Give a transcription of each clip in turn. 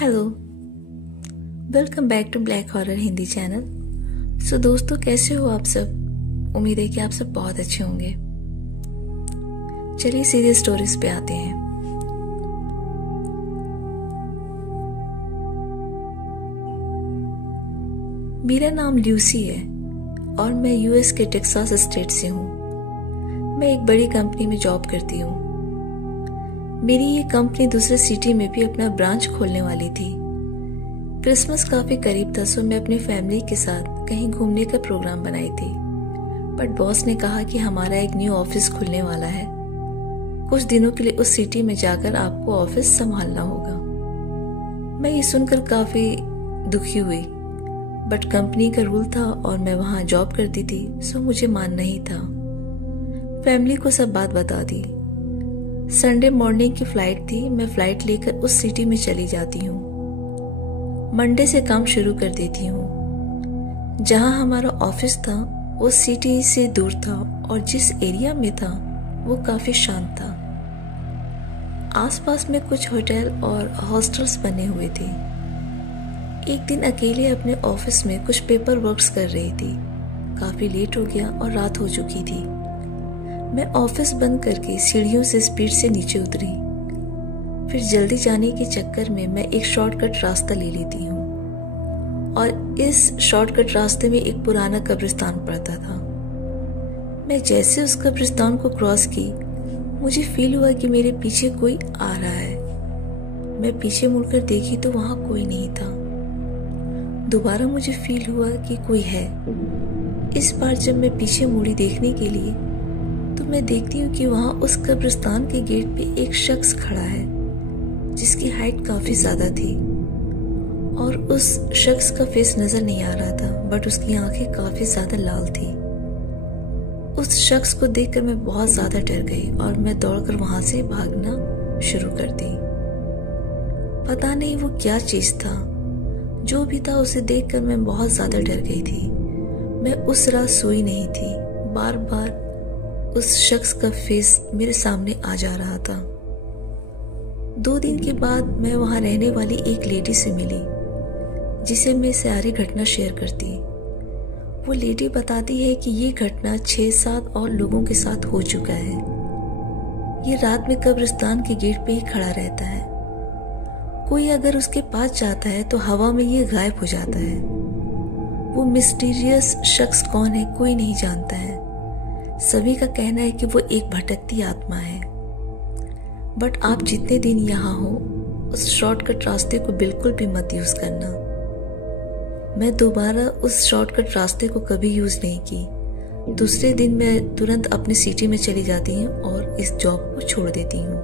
Hello, welcome back to black horror Hindi channel. So दोस्तों, कैसे हो आप सब? उम्मीद है कि आप सब बहुत अच्छे होंगे। चलिए सीधे स्टोरीज पे आते हैं। मेरा नाम ल्यूसी है और मैं यूएस के टेक्सास स्टेट से हूँ। मैं एक बड़ी कंपनी में जॉब करती हूँ। मेरी ये कंपनी दूसरे सिटी में भी अपना ब्रांच खोलने वाली थी। क्रिसमस काफी करीब था, सो मैं अपनी फैमिली के साथ कहीं घूमने का प्रोग्राम बनाई थी। बट बॉस ने कहा कि हमारा एक न्यू ऑफिस खुलने वाला है, कुछ दिनों के लिए उस सिटी में जाकर आपको ऑफिस संभालना होगा। मैं ये सुनकर काफी दुखी हुई, बट कंपनी का रूल था और मैं वहां जॉब करती थी, सो मुझे मानना ही था। फैमिली को सब बात बता दी। संडे मॉर्निंग की फ्लाइट थी। मैं फ्लाइट लेकर उस सिटी में चली जाती हूँ। मंडे से काम शुरू कर देती हूँ। जहाँ हमारा ऑफिस था वो सिटी से दूर था और जिस एरिया में था वो काफी शांत था। आसपास में कुछ होटल और हॉस्टल्स बने हुए थे। एक दिन अकेले अपने ऑफिस में कुछ पेपर वर्क्स कर रही थी। काफी लेट हो गया और रात हो चुकी थी। मैं ऑफिस बंद करके सीढ़ियों से स्पीड से नीचे उतरी। फिर जल्दी जाने के चक्कर में मैं एक शॉर्टकट रास्ता ले लेती हूँ और इस शॉर्टकट रास्ते में एक पुराना कब्रिस्तान पड़ता था। मैं जैसे उस कब्रिस्तान को क्रॉस की, मुझे फील हुआ कि मेरे पीछे कोई आ रहा है। मैं पीछे मुड़कर देखी तो वहां कोई नहीं था। दोबारा मुझे फील हुआ कि कोई है। इस बार जब मैं पीछे मुड़ी देखने के लिए तो मैं देखती हूँ कि वहां उस कब्रिस्तान के गेट पे एक शख्स खड़ा है जिसकी हाइट काफी ज्यादा थी और उस शख्स का फेस नजर नहीं आ रहा था, बट उसकी आंखें काफी ज्यादा लाल थी। उस शख्स को देखकर मैं बहुत ज्यादा डर गई और मैं दौड़कर वहां से भागना शुरू कर दी। पता नहीं वो क्या चीज था, जो भी था उसे देखकर मैं बहुत ज्यादा डर गई थी। मैं उस रात सोई नहीं थी। बार बार उस शख्स का फेस मेरे सामने आ जा रहा था। 2 दिन के बाद मैं वहां रहने वाली एक लेडी से मिली जिसे मैं सारी घटना शेयर करती। वो लेडी बताती है कि ये घटना 6-7 और लोगों के साथ हो चुका है। ये रात में कब्रिस्तान के गेट पे ही खड़ा रहता है। कोई अगर उसके पास जाता है तो हवा में ये गायब हो जाता है। वो मिस्टीरियस शख्स कौन है कोई नहीं जानता है। सभी का कहना है कि वो एक भटकती आत्मा है। बट आप जितने दिन यहाँ हो उस शॉर्टकट रास्ते को बिल्कुल भी मत यूज करना। मैं दोबारा उस शॉर्टकट रास्ते को कभी यूज नहीं की। दूसरे दिन मैं तुरंत अपनी सिटी में चली जाती हूँ और इस जॉब को छोड़ देती हूँ।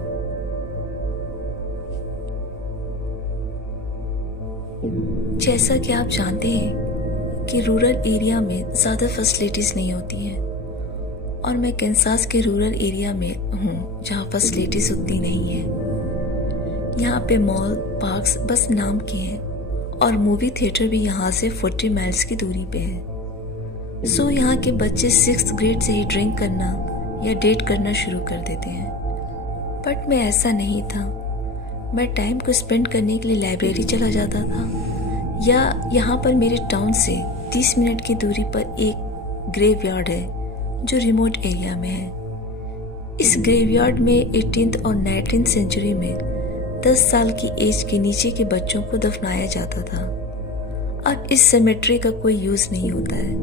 जैसा कि आप जानते हैं कि रूरल एरिया में ज्यादा फैसिलिटीज नहीं होती हैं और मैं कैंसास के रूरल एरिया में हूँ जहाँ फैसिलिटीज उतनी नहीं है। यहाँ पे मॉल पार्क्स बस नाम के हैं और मूवी थिएटर भी यहाँ से 40 माइल्स की दूरी पे है। सो यहाँ के बच्चे 6th ग्रेड से ही ड्रिंक करना या डेट करना शुरू कर देते हैं। बट मैं ऐसा नहीं था। मैं टाइम को स्पेंड करने के लिए लाइब्रेरी चला जाता था या यहाँ पर मेरे टाउन से 30 मिनट की दूरी पर एक ग्रेवयार्ड है जो रिमोट एरिया में है। इस ग्रेवयार्ड में 18th और 19th सेंचुरी में 10 साल की एज के नीचे के बच्चों को दफनाया जाता था। अब इस सेमेट्री का कोई यूज नहीं होता है।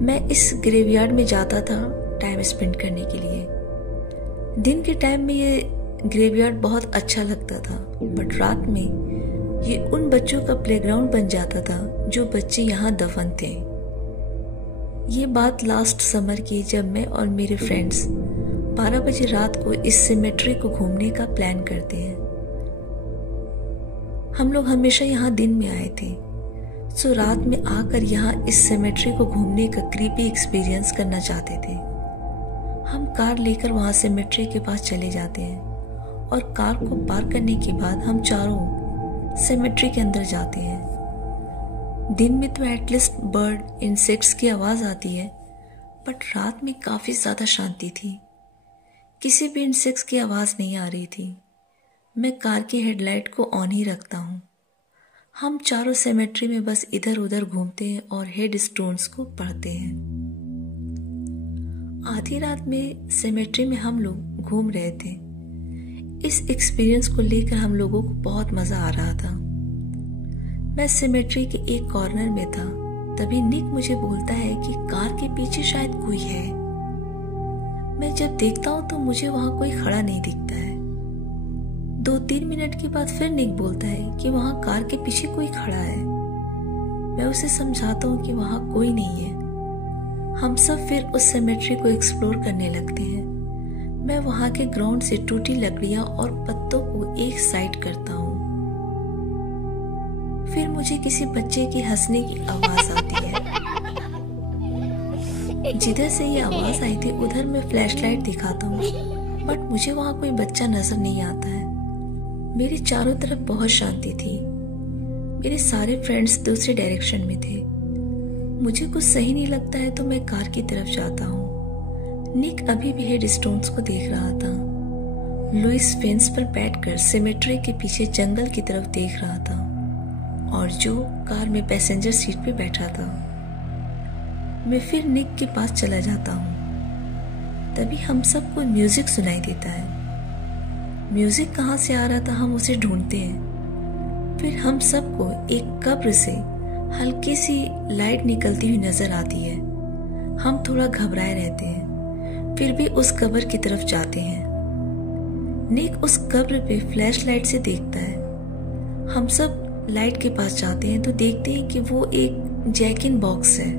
मैं इस ग्रेवयार्ड में जाता था टाइम स्पेंड करने के लिए। दिन के टाइम में ये ग्रेवयार्ड बहुत अच्छा लगता था, बट रात में ये उन बच्चों का प्लेग्राउंड बन जाता था जो बच्चे यहाँ दफन थे। ये बात लास्ट समर की, जब मैं और मेरे फ्रेंड्स 12 बजे रात को इस सिमेट्री को घूमने का प्लान करते हैं। हम लोग हमेशा यहाँ दिन में आए थे, सो रात में आकर यहाँ इस सिमेट्री को घूमने का क्रीपी एक्सपीरियंस करना चाहते थे। हम कार लेकर वहाँ सिमेट्री के पास चले जाते हैं और कार को पार्क करने के बाद हम चारों सिमेट्री के अंदर जाते हैं। दिन में तो एटलीस्ट बर्ड इंसेक्ट्स की आवाज आती है, बट रात में काफी ज्यादा शांति थी। किसी भी इंसेक्ट्स की आवाज नहीं आ रही थी। मैं कार की हेडलाइट को ऑन ही रखता हूँ। हम चारों सेमेट्री में बस इधर उधर घूमते हैं और हेड स्टोन्स को पढ़ते हैं। आधी रात में सेमेट्री में हम लोग घूम रहे थे। इस एक्सपीरियंस को लेकर हम लोगों को बहुत मजा आ रहा था। मैं सेमेट्री के एक कॉर्नर में था, तभी निक मुझे बोलता है कि कार के पीछे शायद कोई है। मैं जब देखता हूँ तो मुझे वहां कोई खड़ा नहीं दिखता है। 2-3 मिनट के बाद फिर निक बोलता है कि वहां कार के पीछे कोई खड़ा है। मैं उसे समझाता हूँ कि वहां कोई नहीं है। हम सब फिर उस सेमेट्री को एक्सप्लोर करने लगते हैं। मैं वहां के ग्राउंड से टूटी लकड़ियां और पत्तों को एक साइड करता हूँ। फिर मुझे किसी बच्चे की हंसने की आवाज आती है। जिधर से ये आवाज आई थी उधर मैं फ्लैशलाइट दिखाता हूँ, बट मुझे वहां कोई बच्चा नजर नहीं आता है। मेरी चारों तरफ बहुत शांति थी। मेरे सारे फ्रेंड्स दूसरे डायरेक्शन में थे। मुझे कुछ सही नहीं लगता है तो मैं कार की तरफ जाता हूँ। निक अभी भी हेड स्टोन्स को देख रहा था। लुइस फेंस पर बैठकर सिमेट्री के पीछे जंगल की तरफ देख रहा था और जो कार में पैसेंजर सीट पे बैठा था। मैं फिर निक के पास चला जाता हूँ। तभी हम सबको म्यूजिक सुनाई देता है। म्यूजिक कहाँ से आ रहा था हम उसे ढूंढते हैं। फिर हम सबको एक कब्र से हल्की सी लाइट निकलती हुई नजर आती है। हम थोड़ा घबराए रहते हैं, फिर भी उस कब्र की तरफ जाते हैं। निक उस कब्र पे फ्लैश लाइट से देखता है। हम सब लाइट के पास जाते हैं तो देखते हैं कि वो एक जैक इन बॉक्स है।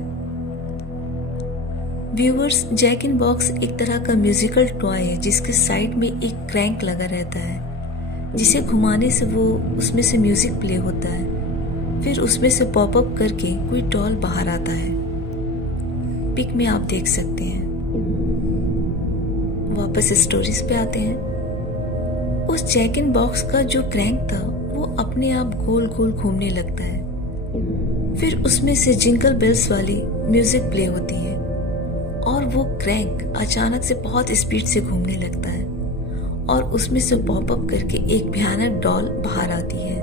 व्यूअर्स, जैक इन बॉक्स एक तरह का म्यूजिकल टॉय है जिसके साइड में एक क्रैंक लगा रहता है, जिसे घुमाने से वो उसमें से म्यूजिक प्ले होता है। फिर उसमें से पॉपअप करके कोई डॉल बाहर आता है। पिक में आप देख सकते हैं। वापस स्टोरीज पे आते हैं। उस जैक इन बॉक्स का जो क्रैंक था वो अपने आप गोल गोल घूमने लगता है। फिर उसमें से जिंगल बेल्स वाली म्यूजिक प्ले होती है और वो क्रैंक अचानक से बहुत स्पीड से घूमने लगता है और उसमें से पॉपअप करके एक भयानक डॉल बाहर आती है।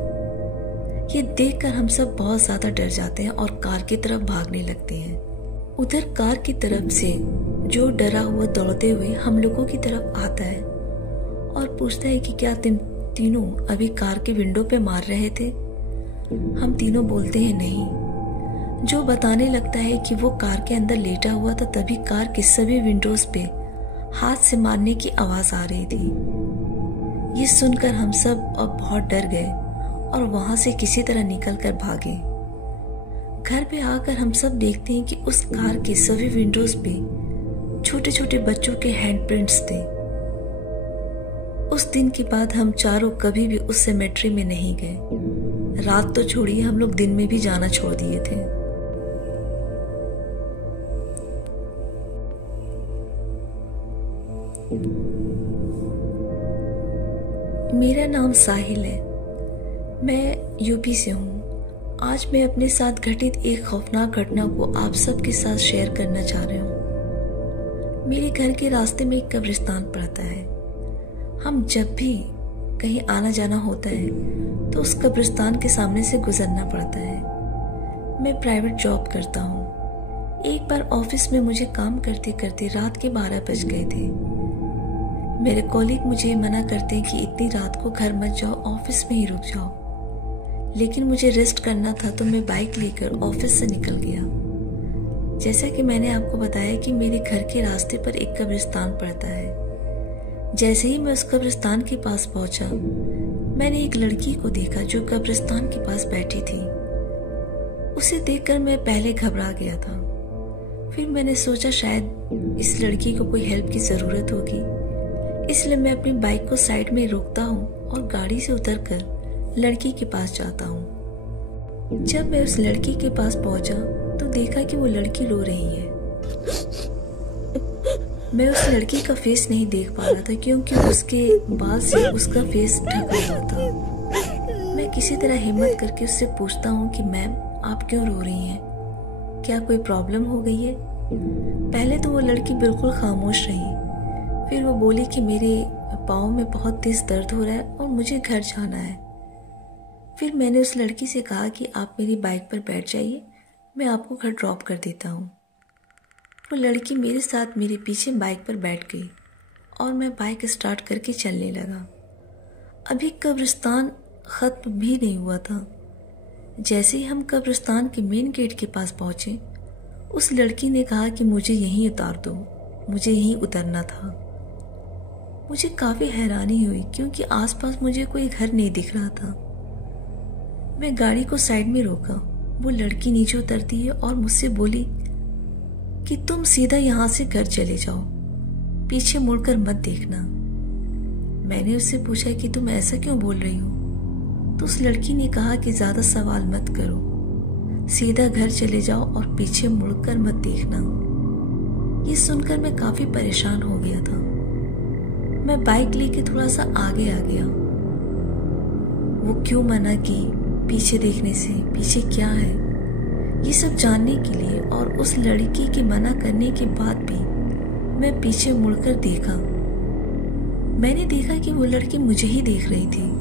ये देखकर हम सब बहुत ज्यादा डर जाते हैं और कार की तरफ भागने लगते हैं। उधर कार की तरफ से जो डरा हुआ दौड़ते हुए हम लोगों की तरफ आता है और पूछता है कि क्या तुम तीनों अभी कार के विंडो पे मार रहे थे। हम तीनों बोलते हैं नहीं। जो बताने लगता है कि वो कार के अंदर लेटा हुआ था, तभी कार के सभी विंडोज पे हाथ से मारने की आवाज आ रही थी। ये सुनकर हम सब अब बहुत डर गए और वहां से किसी तरह निकलकर भागे। घर पे आकर हम सब देखते हैं कि उस कार के सभी विंडोज पे छोटे छोटे बच्चों के हैंडप्रिंट्स थे। उस दिन के बाद हम चारों कभी भी उस सेमेट्री में नहीं गए। रात तो छोड़िए, हम लोग दिन में भी जाना छोड़ दिए थे। मेरा नाम साहिल है। मैं यूपी से हूँ। आज मैं अपने साथ घटित एक खौफनाक घटना को आप सबके साथ शेयर करना चाह रही हूँ। मेरे घर के रास्ते में एक कब्रिस्तान पड़ता है। हम जब भी कहीं आना जाना होता है तो उस कब्रिस्तान के सामने से गुजरना पड़ता है। मैं प्राइवेट जॉब करता हूँ। एक बार ऑफिस में मुझे काम करते करते रात के 12 बज गए थे। मेरे कॉलीग मुझे मना करते हैं कि इतनी रात को घर मत जाओ, ऑफिस में ही रुक जाओ। लेकिन मुझे रेस्ट करना था तो मैं बाइक लेकर ऑफिस से निकल गया। जैसा कि मैंने आपको बताया कि मेरे घर के रास्ते पर एक कब्रिस्तान पड़ता है। जैसे ही मैं उस कब्रिस्तान के पास पहुंचा, मैंने एक लड़की को देखा जो कब्रिस्तान के पास बैठी थी। उसे देखकर मैं पहले घबरा गया था। फिर मैंने सोचा शायद इस लड़की को कोई हेल्प की जरूरत होगी, इसलिए मैं अपनी बाइक को साइड में रोकता हूँ और गाड़ी से उतरकर लड़की के पास जाता हूँ। जब मैं उस लड़की के पास पहुंचा तो देखा कि वो लड़की रो रही है। मैं उस लड़की का फेस नहीं देख पा रहा था क्योंकि उसके बाल से उसका फेस ढका हुआ था। मैं किसी तरह हिम्मत करके उससे पूछता हूँ कि मैम, आप क्यों रो रही हैं? क्या कोई प्रॉब्लम हो गई है? पहले तो वो लड़की बिल्कुल खामोश रही। फिर वो बोली कि मेरे पाँव में बहुत तेज दर्द हो रहा है और मुझे घर जाना है। फिर मैंने उस लड़की से कहा कि आप मेरी बाइक पर बैठ जाइए, मैं आपको घर ड्रॉप कर देता हूँ। वो लड़की मेरे साथ मेरे पीछे बाइक पर बैठ गई और मैं बाइक स्टार्ट करके चलने लगा। अभी कब्रिस्तान ख़त्म भी नहीं हुआ था। जैसे ही हम कब्रिस्तान के मेन गेट के पास पहुँचे, उस लड़की ने कहा कि मुझे यहीं उतार दो, मुझे यहीं उतरना था। मुझे काफ़ी हैरानी हुई क्योंकि आसपास मुझे कोई घर नहीं दिख रहा था। मैं गाड़ी को साइड में रोका। वो लड़की नीचे उतरती है और मुझसे बोली कि तुम सीधा यहाँ से घर चले जाओ, पीछे मुड़कर मत देखना। मैंने उससे पूछा कि तुम ऐसा क्यों बोल रही हो? तो उस लड़की ने कहा कि ज़्यादा सवाल मत करो, सीधा घर चले जाओ और पीछे मुड़कर मत देखना। ये सुनकर मैं काफ़ी परेशान हो गया था। मैं बाइक लेके थोड़ा सा आगे आ गया। वो क्यों मना की पीछे देखने से, पीछे क्या है, ये सब जानने के लिए, और उस लड़की के मना करने के बाद भी मैं पीछे मुड़कर देखा। मैंने देखा कि वो लड़की मुझे ही देख रही थी।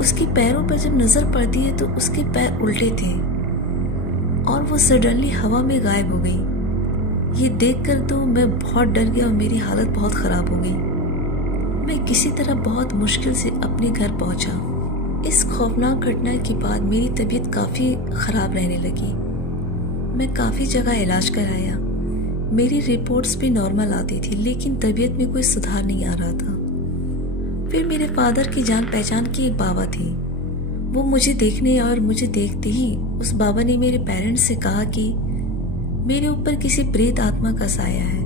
उसके पैरों पर जब नजर पड़ती है तो उसके पैर उल्टे थे और वो सडनली हवा में गायब हो गई। ये देखकर तो मैं बहुत डर गया और मेरी हालत बहुत ख़राब हो गई। मैं किसी तरह बहुत मुश्किल से अपने घर पहुंचा। इस खौफनाक घटना के बाद मेरी तबीयत काफ़ी ख़राब रहने लगी। मैं काफ़ी जगह इलाज कराया। मेरी रिपोर्ट्स भी नॉर्मल आती थी, लेकिन तबीयत में कोई सुधार नहीं आ रहा था। फिर मेरे फादर की जान पहचान की एक बाबा थी। वो मुझे देखने और मुझे देखते ही उस बाबा ने मेरे पेरेंट्स से कहा कि मेरे ऊपर किसी प्रेत आत्मा का साया है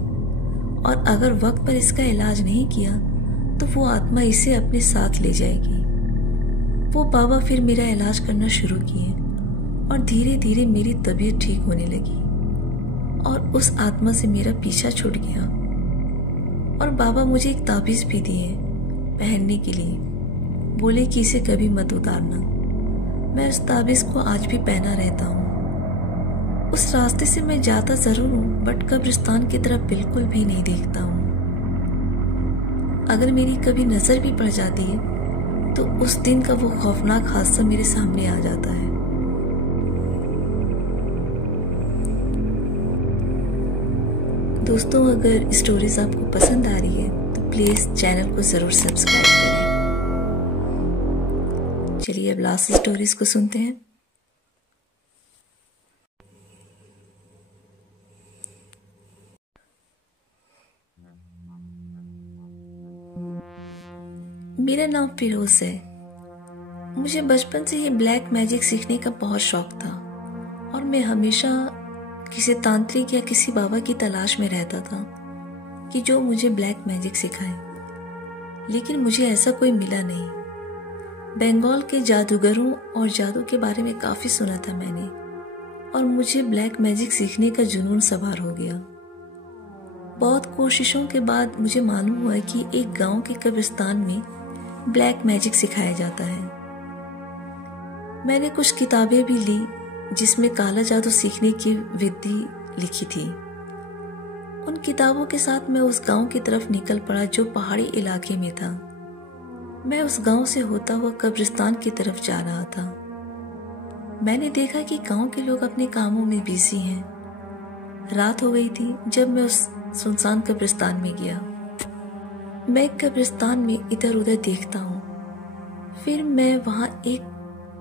और अगर वक्त पर इसका इलाज नहीं किया तो वो आत्मा इसे अपने साथ ले जाएगी। वो बाबा फिर मेरा इलाज करना शुरू किए और धीरे धीरे मेरी तबीयत ठीक होने लगी और उस आत्मा से मेरा पीछा छूट गया। और बाबा मुझे एक ताबीज़ भी दिए पहनने के लिए। बोले कि इसे कभी मत उतारना। मैं उस ताबीज़ को आज भी पहना रहता हूँ। उस रास्ते से मैं जाता ज़रूर हूँ, बट कब्रिस्तान की तरफ बिल्कुल भी नहीं देखता हूँ। अगर मेरी कभी नज़र भी पड़ जाती है तो उस दिन का वो खौफनाक हादसा मेरे सामने आ जाता है। दोस्तों, अगर स्टोरीज आपको पसंद आ रही है तो प्लीज़ चैनल को ज़रूर सब्सक्राइब करें। चलिए अब लास्ट स्टोरीज को सुनते हैं। मेरा नाम फिरोज है। मुझे बचपन से ये ब्लैक मैजिक सीखने का बहुत शौक था और मैं हमेशा किसी तांत्रिक या किसी बाबा की तलाश में रहता था कि जो मुझे ब्लैक मैजिक सिखाए, लेकिन मुझे ऐसा कोई मिला नहीं। बंगाल के जादूगरों और जादू के बारे में काफ़ी सुना था मैंने और मुझे ब्लैक मैजिक सीखने का जुनून सवार हो गया। बहुत कोशिशों के बाद मुझे मालूम हुआ कि एक गांव के कब्रिस्तान में ब्लैक मैजिक सिखाया जाता है। मैंने कुछ किताबें भी ली जिसमें काला जादू सीखने की विधि लिखी थी। उन किताबों के साथ मैं उस गांव की तरफ निकल पड़ा जो पहाड़ी इलाके में था। मैं उस गांव से होता हुआ कब्रिस्तान की तरफ जा रहा था। मैंने देखा कि गांव के लोग अपने कामों में बिजी हैं। रात हो गई थी जब मैं उस सुनसान कब्रिस्तान में गया। मैं कब्रिस्तान में इधर उधर देखता हूँ। फिर मैं वहाँ एक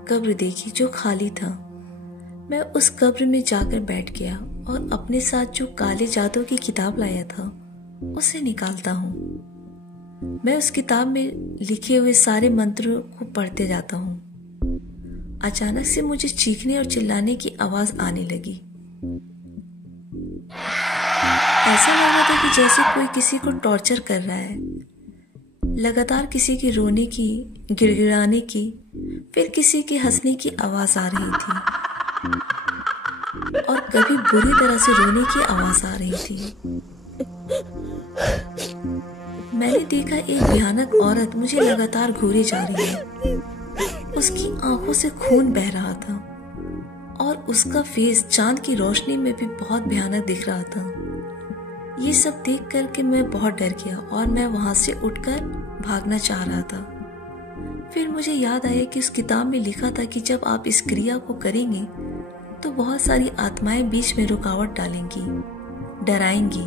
कब्र देखी जो खाली था। मैं उस कब्र में जाकर बैठ गया और अपने साथ जो काले जादू की किताब लाया था उसे निकालता हूँ। मैं उस किताब में लिखे हुए सारे मंत्रों को पढ़ते जाता हूँ। अचानक से मुझे चीखने और चिल्लाने की आवाज आने लगी। ऐसा लग रहा था कि जैसे कोई किसी को टॉर्चर कर रहा है। लगातार किसी की रोने की, गिड़गिड़ाने की, फिर किसी के हंसने की आवाज आ रही थी और कभी बुरी तरह से रोने की आवाज आ रही थी। मैंने देखा एक भयानक औरत मुझे लगातार घूरे जा रही है। उसकी आंखों से खून बह रहा था और उसका फेस चांद की रोशनी में भी बहुत भयानक दिख रहा था। ये सब देख कर के मैं बहुत डर गया और मैं वहां से उठकर भागना चाह रहा था। फिर मुझे याद आया कि उस किताब में लिखा था कि जब आप इस क्रिया को करेंगे तो बहुत सारी आत्माएं बीच में रुकावट डालेंगी, डराएंगी,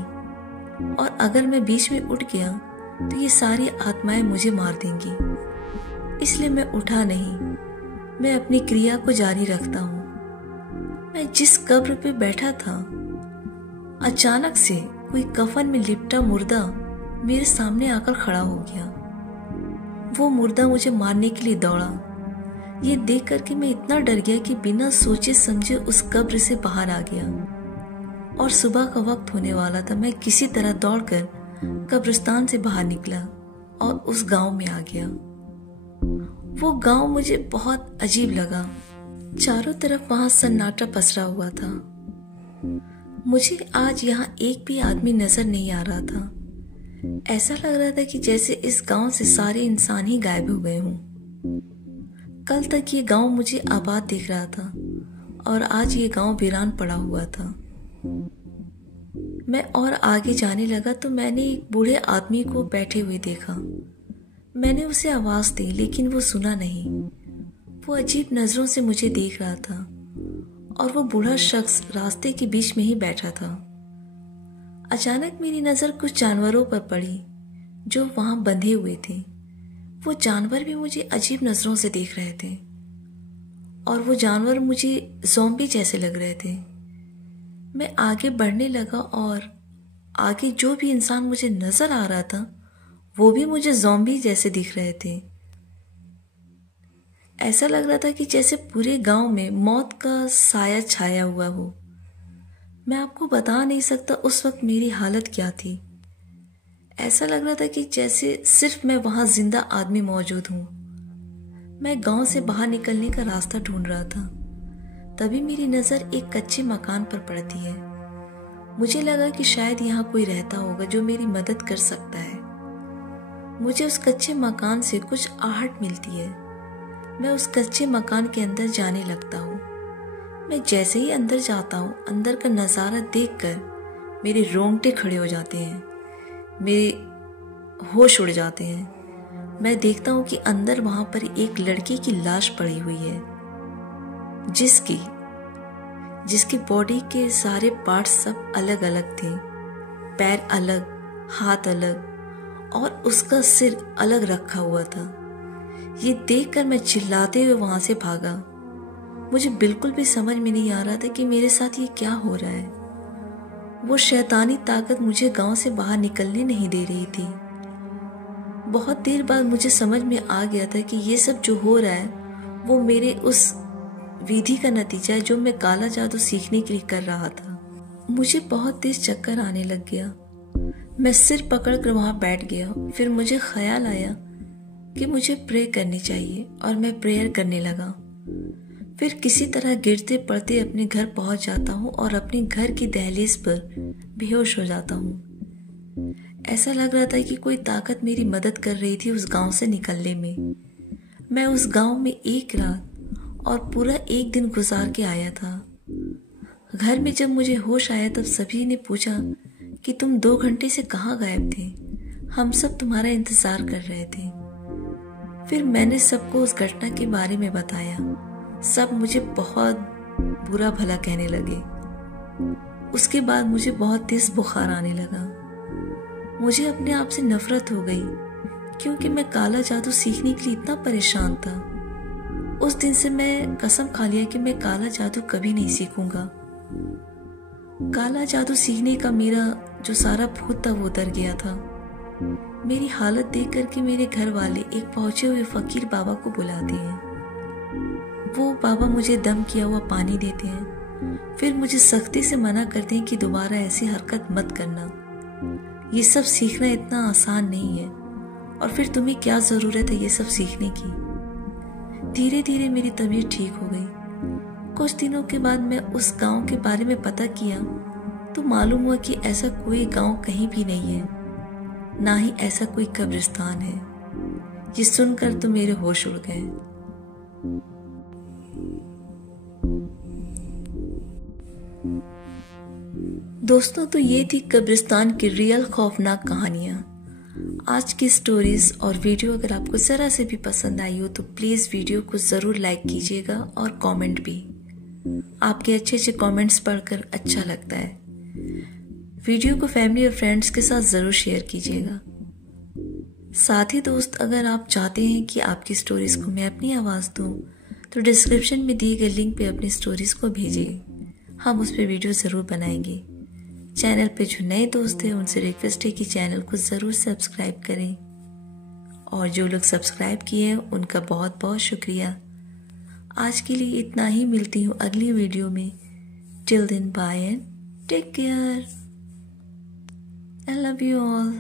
और अगर मैं बीच में उठ गया तो ये सारी आत्माएं मुझे मार देंगी। इसलिए मैं उठा नहीं, मैं अपनी क्रिया को जारी रखता हूँ। मैं जिस कब्र पे बैठा था, अचानक से कोई कफन में लिपटा मुर्दा मेरे सामने आकर खड़ा हो गया। वो मुर्दा मुझे मारने के लिए दौड़ा। ये देख करके मैं इतना डर गया कि बिना सोचे समझे उस कब्र से बाहर आ गया। और सुबह का वक्त होने वाला था। मैं किसी तरह दौड़कर कब्रिस्तान से बाहर निकला और उस गांव में आ गया। वो गांव मुझे बहुत अजीब लगा। चारों तरफ वहां सन्नाटा पसरा हुआ था। मुझे आज यहाँ एक भी आदमी नजर नहीं आ रहा था। ऐसा लग रहा था कि जैसे इस गांव से सारे इंसान ही गायब हो गए हों। कल तक ये गांव मुझे आबाद दिख रहा था और आज ये गांव वीरान पड़ा हुआ था। मैं और आगे जाने लगा तो मैंने एक बूढ़े आदमी को बैठे हुए देखा। मैंने उसे आवाज दी लेकिन वो सुना नहीं। वो अजीब नजरों से मुझे देख रहा था और वो बूढ़ा शख्स रास्ते के बीच में ही बैठा था। अचानक मेरी नजर कुछ जानवरों पर पड़ी जो वहां बंधे हुए थे। वो जानवर भी मुझे अजीब नजरों से देख रहे थे और वो जानवर मुझे ज़ॉम्बी जैसे लग रहे थे। मैं आगे बढ़ने लगा और आगे जो भी इंसान मुझे नजर आ रहा था वो भी मुझे ज़ॉम्बी जैसे दिख रहे थे। ऐसा लग रहा था कि जैसे पूरे गांव में मौत का साया छाया हुआ हो। मैं आपको बता नहीं सकता उस वक्त मेरी हालत क्या थी। ऐसा लग रहा था कि जैसे सिर्फ मैं वहां जिंदा आदमी मौजूद हूं। मैं गांव से बाहर निकलने का रास्ता ढूंढ रहा था। तभी मेरी नजर एक कच्चे मकान पर पड़ती है। मुझे लगा कि शायद यहाँ कोई रहता होगा जो मेरी मदद कर सकता है। मुझे उस कच्चे मकान से कुछ आहट मिलती है। मैं उस कच्चे मकान के अंदर जाने लगता हूँ। मैं जैसे ही अंदर जाता हूँ, अंदर का नज़ारा देखकर मेरे रोंगटे खड़े हो जाते हैं, मेरे होश उड़ जाते हैं। मैं देखता हूँ कि अंदर वहां पर एक लड़की की लाश पड़ी हुई है जिसकी बॉडी के सारे पार्ट्स सब अलग अलग थे। पैर अलग, हाथ अलग और उसका सिर अलग रखा हुआ था। ये देखकर मैं चिल्लाते हुए वहां से भागा। मुझे बिल्कुल भी समझ में नहीं आ रहा था कि मेरे साथ ये क्या हो रहा है। वो शैतानी ताकत मुझे गांव से बाहर निकलने नहीं दे रही थी। बहुत देर बाद मुझे समझ में आ गया था कि ये सब जो हो रहा है वो मेरे उस विधि का नतीजा है जो मैं काला जादू सीखने के लिए कर रहा था। मुझे बहुत तेज चक्कर आने लग गया। मैं सिर पकड़कर वहां बैठ गया। फिर मुझे ख्याल आया कि मुझे प्रे करनी चाहिए और मैं प्रेयर करने लगा। फिर किसी तरह गिरते पड़ते अपने घर पहुंच जाता हूँ और अपने घर की दहलीज पर बेहोश हो जाता हूँ। ऐसा लग रहा था कि कोई ताकत मेरी मदद कर रही थी उस गांव से निकलने में। मैं उस गांव में एक रात और पूरा एक दिन गुजार के आया था। घर में जब मुझे होश आया तब सभी ने पूछा कि तुम 2 घंटे से कहाँ गायब थे, हम सब तुम्हारा इंतजार कर रहे थे। फिर मैंने सबको उस घटना के बारे में बताया। सब मुझे बहुत बुरा भला कहने लगे। उसके बाद मुझे बहुत तेज बुखार आने लगा। मुझे अपने आप से नफरत हो गई क्योंकि मैं काला जादू सीखने के लिए इतना परेशान था। उस दिन से मैं कसम खा लिया कि मैं काला जादू कभी नहीं सीखूंगा। काला जादू सीखने का मेरा जो सारा भूत था वो उतर गया था। मेरी हालत देख करके मेरे घर वाले एक पहुंचे हुए फकीर बाबा को बुलाते हैं। वो बाबा मुझे दम किया हुआ पानी देते हैं। फिर मुझे सख्ती से मना करते हैं कि दोबारा ऐसी हरकत मत करना। ये सब सीखना इतना आसान नहीं है और फिर तुम्हें क्या जरूरत है ये सब सीखने की। धीरे धीरे मेरी तबीयत ठीक हो गई। कुछ दिनों के बाद मैं उस गांव के बारे में पता किया तो मालूम हुआ कि ऐसा कोई गांव कहीं भी नहीं है, ना ही ऐसा कोई कब्रिस्तान है। ये सुनकर तो मेरे होश उड़ गए। दोस्तों, तो ये थी कब्रिस्तान की रियल खौफनाक कहानियाँ। आज की स्टोरीज और वीडियो अगर आपको ज़रा से भी पसंद आई हो तो प्लीज़ वीडियो को ज़रूर लाइक कीजिएगा और कमेंट भी। आपके अच्छे अच्छे कमेंट्स पढ़कर अच्छा लगता है। वीडियो को फैमिली और फ्रेंड्स के साथ ज़रूर शेयर कीजिएगा। साथ ही दोस्त, अगर आप चाहते हैं कि आपकी स्टोरीज को मैं अपनी आवाज़ दूँ तो डिस्क्रिप्शन में दिए गए लिंक पे अपनी स्टोरीज को भेजिए। हम उस पर वीडियो ज़रूर बनाएंगे। चैनल पे जो नए दोस्त हैं उनसे रिक्वेस्ट है कि चैनल को ज़रूर सब्सक्राइब करें, और जो लोग सब्सक्राइब किए हैं उनका बहुत बहुत शुक्रिया। आज के लिए इतना ही, मिलती हूँ अगली वीडियो में। Till then bye and take care. I love you all.